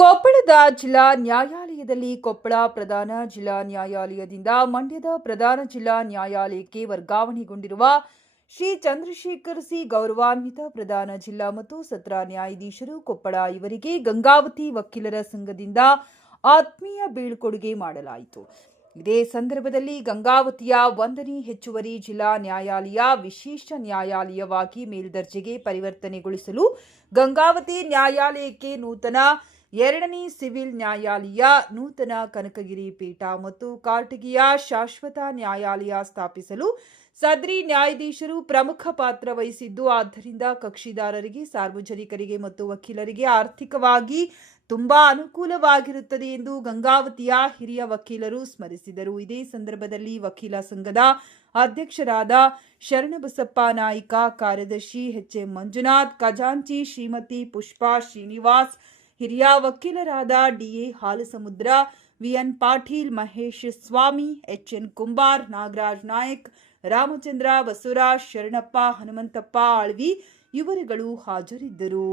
ಕೊಪ್ಪಳದ ಜಿಲ್ಲಾ ನ್ಯಾಯಾಲಯದಲ್ಲಿ ಕೊಪ್ಪಳ ಪ್ರಧಾನ ಜಿಲ್ಲಾ ನ್ಯಾಯಾಲಯದಿಂದ ಮಂಡ್ಯದ ಪ್ರಧಾನ ಜಿಲ್ಲಾ ನ್ಯಾಯಾಲಯಕ್ಕೆ ವರ್ಗಾವಣೆಗೊಂಡಿರುವ ಶ್ರೀ ಚಂದ್ರಶೇಖರ್ ಸಿ ಗೌರವಾನ್ವಿತ ಪ್ರಧಾನ ಜಿಲ್ಲಾ ಮತ್ತು ಸತ್ರ ನ್ಯಾಯಾಧೀಶರು ಕೊಪ್ಪಳ ಇವರಿಗೆ ಗಂಗಾವತಿ ವಕೀಲರ ಸಂಘದಿಂದ ಆತ್ಮೀಯ ಬೀಳ್ಕೊಡುಗೆ ಮಾಡಲಾಯಿತು. ಇದೇ ಸಂದರ್ಭದಲ್ಲಿ ಗಂಗಾವತಿಯ 1ನೇ ಹೆಚ್ಚುವರಿ ಜಿಲ್ಲಾ ನ್ಯಾಯಾಲಯ ವಿಶೇಷ ನ್ಯಾಯಾಲಯವಾಗಿ ಮೇಲ್ದರ್ಜೆಗೆ ಪರಿವರ್ತನೆಗೊಳಿಸಲು ಗಂಗಾವತಿ ನ್ಯಾಯಾಲಯಕ್ಕೆ ನೂತನ 2ನೇ ಸಿವಿಲ್ ನ್ಯಾಯಾಲಯ, ನೂತನ ಕನಕಗಿರಿ ಪೀಠ ಮತ್ತು ಕಾರಟಗಿಯ ಶಾಶ್ವತ ನ್ಯಾಯಾಲಯ ಸ್ಥಾಪಿಸಲು ಸದ್ರಿ ನ್ಯಾಯಾಧೀಶರು ಪ್ರಮುಖ ಪಾತ್ರ ವಹಿಸಿದ್ದು, ಆದ್ದರಿಂದ ಕಕ್ಷಿದಾರರಿಗೆ, ಸಾರ್ವಜನಿಕರಿಗೆ ಮತ್ತು ವಕೀಲರಿಗೆ ಆರ್ಥಿಕವಾಗಿ ತುಂಬಾ ಅನುಕೂಲವಾಗಿರುತ್ತದೆ ಎಂದು ಗಂಗಾವತಿಯ ಹಿರಿಯ ವಕೀಲರು ಸ್ಮರಿಸಿದರು. ಇದೇ ಸಂದರ್ಭದಲ್ಲಿ ವಕೀಲ ಸಂಘದ ಅಧ್ಯಕ್ಷರಾದ ಶರಣಬಸಪ್ಪ ನಾಯ್ಕ, ಕಾರ್ಯದರ್ಶಿ ಎಚ್ಎಂ ಮಂಜುನಾಥ್, ಖಜಾಂಚಿ ಶ್ರೀಮತಿ ಪುಷ್ಪಾ ಶ್ರೀನಿವಾಸ್, ಹಿರಿಯ ವಕೀಲರಾದ ಡಿಎ ಹಾಲಸಮುದ್ರ, ವಿಎನ್ ಪಾಟೀಲ್, ಮಹೇಶ್ ಸ್ವಾಮಿ, ಎಚ್ಎನ್ ಕುಂಬಾರ್, ನಾಗರಾಜ್ ನಾಯಕ್, ರಾಮಚಂದ್ರ, ಬಸವರಾಜ್, ಶರಣಪ್ಪ, ಹನುಮಂತಪ್ಪ ಆಳ್ವಿ ಇವರುಗಳು ಹಾಜರಿದ್ದರು.